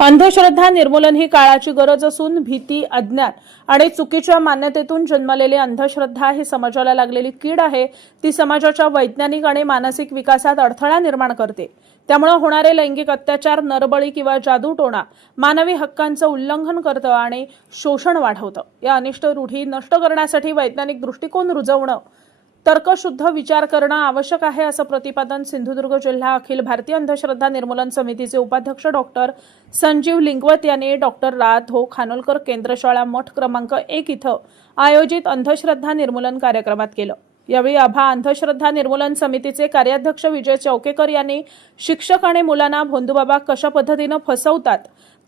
अंधश्रद्धा निर्मूलन ही काळाची गरज असून भीती, अज्ञान आणि चुकीच्या मान्यतेतून जन्मलेली अंधश्रद्धा ही समाजाला लागलेली कीड आहे। ती समाजाच्या वैज्ञानिक आणि मानसिक विकासात अडथळा निर्माण करते। त्यामुळे होणारे लैंगिक अत्याचार, नरबळी किंवा जादूटोणा मानवी हक्कांचं उल्लंघन करतं आणि शोषण वाढवतं। या अनिष्ट रूढी नष्ट करण्यासाठी वैज्ञानिक दृष्टिकोन रुजवणं, तर्कशुद्ध विचार करणं आवश्यक आहे, असं प्रतिपादन सिंधुदुर्ग जिल्हा अखिल भारतीय अंधश्रद्धा निर्मूलन समितीचे उपाध्यक्ष डॉक्टर संजीव लिंगवत यांनी डॉक्टर रा.धो. खानोलकर केंद्रशाळा मठ क्रमांक 1 इथं आयोजित अंधश्रद्धा निर्मूलन कार्यक्रमात केलं। यावेळी आभा अंधश्रद्धा निर्मूलन समितीचे कार्याध्यक्ष विजय चौकेकर यांनी शिक्षक आणि मुलांना भोंदूबाबा कशा पद्धतीने फसवतात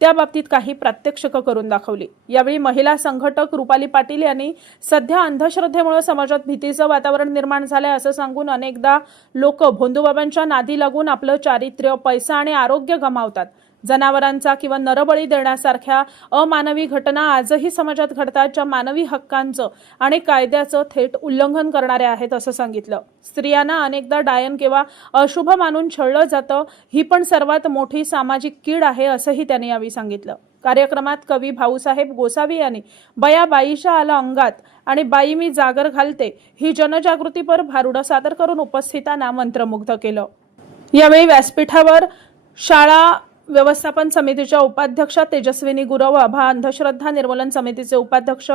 त्या बाबतीत काही प्रात्यक्षिकं करून दाखवली। यावेळी महिला संघटक रुपाली पाटील यांनी सध्या अंधश्रद्धेमुळे समाजात भीतीचं वातावरण निर्माण झालंय असं सांगून अनेकदा लोक भोंदूबाबांच्या नादी लागून आपलं चारित्र्य, पैसा आणि आरोग्य गमावतात। जनावरांचा किंवा नरबळी देण्यासारख्या अमानवी घटना आजही समाजात घडतात, ज्या मानवी हक्कांचं आणि कायद्याचं थेट उल्लंघन करणाऱ्या आहेत असं सांगितलं। स्त्रियांना अनेकदा डायन किंवा अशुभ मानून छळलं जातं, ही पण सर्वात मोठी सामाजिक कीड आहे असंही त्यांनी यावेळी सांगितलं। कार्यक्रमात कवी भाऊसाहेब गोसावी यांनी बया बाईच्या आलं अंगात आणि बाई मी जागर घालते ही जनजागृतीपर भारुडं सादर करून उपस्थितांना मंत्रमुग्ध केलं। यावेळी व्यासपीठावर शाळा व्यवस्थापन समितीच्या उपाध्यक्षा तेजस्विनी गुरव, आभा अंधश्रद्धा निर्मूलन समितीचे उपाध्यक्ष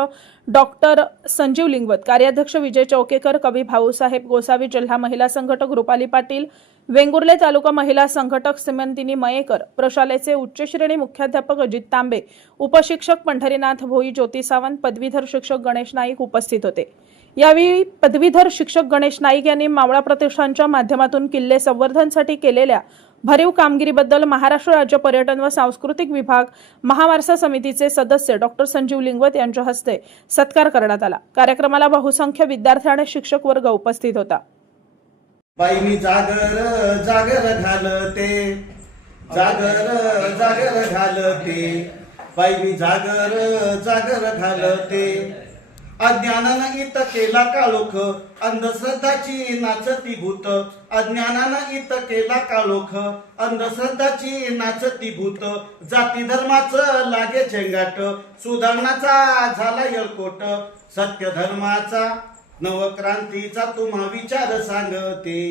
डॉक्टर संजीव लिंगवत, कार्याध्यक्ष विजय चौकेकर, कवी भाऊसाहेब गोसावी, जिल्हा महिला संघटक रुपाली पाटील, वेंगुर्ले तालुका महिला संघटक सिमंतिनी मयेकर, प्रशालेचे उच्च श्रेणी मुख्याध्यापक अजित तांबे, उपशिक्षक पंढरीनाथ भोई, ज्योती सावंत, पदवीधर शिक्षक गणेश नाईक उपस्थित होते। यावेळी पदवीधर शिक्षक गणेश नाईक यांनी मावळा प्रतिष्ठानच्या माध्यमातून किल्ले संवर्धनसाठी केलेल्या भरीव कामगिरीबद्दल महाराष्ट्र राज्य पर्यटन व सांस्कृतिक विभाग महावारसा समितीचे सदस्य डॉक्टर संजीव लिंगवत यांच्या हस्ते सत्कार करण्यात आला। कार्यक्रमाला बहुसंख्य विद्यार्थी आणि शिक्षक वर्ग उपस्थित होता। बाई मी जागर जागर घालते, जागर जागर घालते, बाई मी जागर जागर घालते। अज्ञानानं इत केला काळोख, अंधश्रद्धाची नाचती भूत। अज्ञानानं इत केला काळोख, अंधश्रद्धाची नाचती भूत। जाती धर्माचं लागे झेंगाट, सुधारणाचा झाला यळकोट। सत्य धर्माचा नवक्रांतीचा तुम्हा विचार सांगते,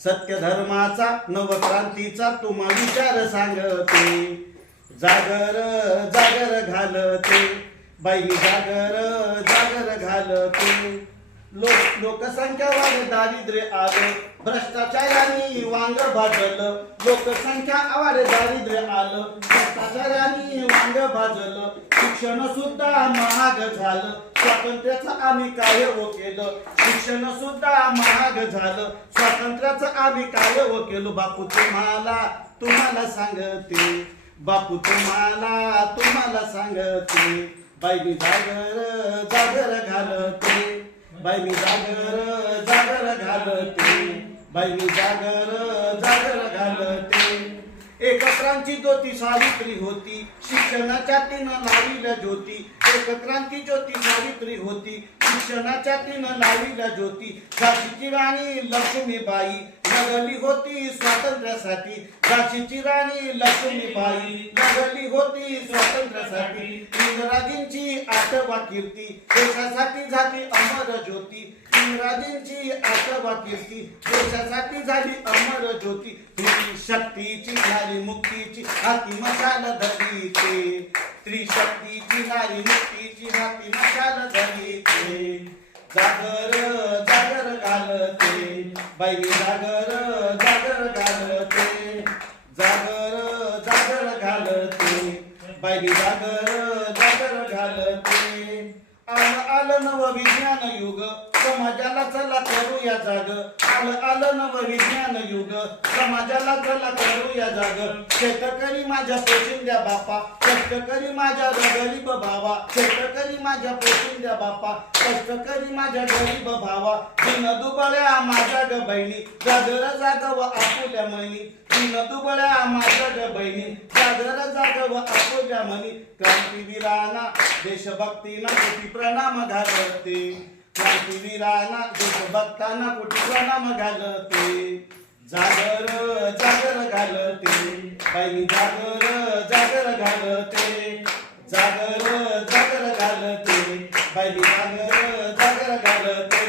सत्य धर्माचा नवक्रांतीचा तुम्हा विचार सांगते। जागर जागर घालते, बाई जागर जागर घालते। लोकसंख्या वाढ, दारिद्र्य आलं, भ्रष्टाचाराने वांग भाजलं। लोकसंख्या वाढ, दारिद्र्य आलं, भ्रष्टाचाराने वांग भाजलं। शिक्षण सुद्धा महाग झालं, स्वातंत्र्याचं आम्ही काय हो केलं। शिक्षण सुद्धा महाग झालं, स्वातंत्र्याचं आम्ही काय हो केलं। बापू तुम्हाला सांगते, बापू तुम्हाला सांगते। बाई मी जागर जागर घालते, बाई मी जागर जागर घालते, बाई मी जागर जागर घालते। एकक्रांती ज्योती सावित्री होती, शिक्षणाच्या तिनं लाविल्या ज्योती। एकक्रांती ज्योती सावित्री होती, शिक्षणाच्या तिनं लाविल्या ज्योती। झाशीची राणी लक्ष्मीबाई लढली होती स्वातंत्र्यासाठी, झाशीची राणी लक्ष्मीबाई लढली होती स्वातंत्र्यासाठी। इंग्रजांची आठवा कीर्ती, देशासाठी झाली अमर ज्योती। इंग्रजांची आठवा कीर्ती, देशासाठी झाली अमर ज्योती। शक्तीची नारी मुक्तीची हाती मशाल धरीते, त्रिशक्तीची नारी मुक्तीची हाती मशाल धरीते। जागर जागर घालते, बाई जागर जागर घालते, जागर जागर घालते, बाई जागर जागर घालते। आलं नव विज्ञान युग, समाजाला चला करूया जाग। आलं नव विज्ञान युग, समाजाला चला करूया जाग। शेतकरी माझ्या पोशिंद्या बापा, कष्टकरी माझ्या गरीब भावा। शेतकरी माझ्या पोशिंद्या बापा, कष्टकरी माझ्या गरीब भावा। दिन दुबळ्या माझ्या ग बहिणी, जागर जागव आपुल्या मनी। दिन दुबळ्या माझ्या ग बहिणी, जागर जागव आपुल्या मनी। क्रांतीवीरांना देशभक्तीना कोटी प्रणाम घालते, क्रांतीवीरांना देशभक्तांना कोटी प्रणाम घालते। जागर जागर घालते, बाई जागर जागर घालते। घालते जागर जागर घालते बाई मी जागर जागर घालते